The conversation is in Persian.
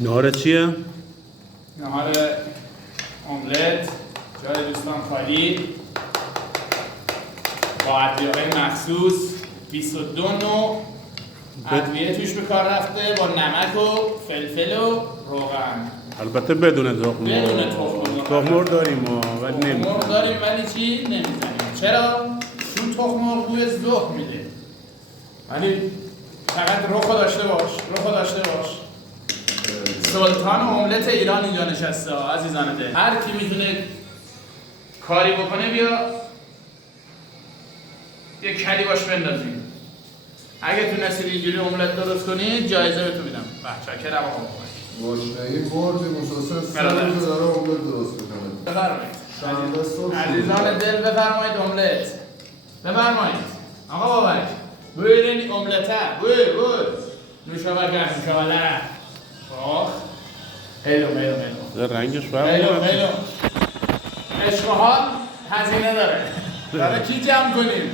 نهار چیه؟ نهار املت جای دوستان خالی با ادویه‌های مخصوص 22 نوع ادویه توش به کار رفته با نمک و فلفل و روغن. البته بدون تخم بدون تخم تخم مرغ داریم ولی تخم نمی‌زنیم. مرغ داریم ولی چی نمیزنیم. چرا؟ چون تخم مرغ بوی ذوق میده. ولی فقط رخو داشته باش. سلطان املت ایران اینجا نشسته ها عزیزان دل. هر کی میتونه کاری بکنه بیا یه کلی باش بندازیم. اگه تونستید اینجوری املت درست کنید جایزه بهتون میدم. چاکرم آقا. گشنگی بردی مسلسل 3 برادر. روز داره املت درست میکنه. بفرمایید. شنبه صبح عزیزان دل بفرمایید املت. بفرمایید. آقا بابک. بویرین املته. بوی. نوشابه. آخ. هیلو. رنگش فرق کنه. عشق و حال هزینه داره. کی جمع کنیم؟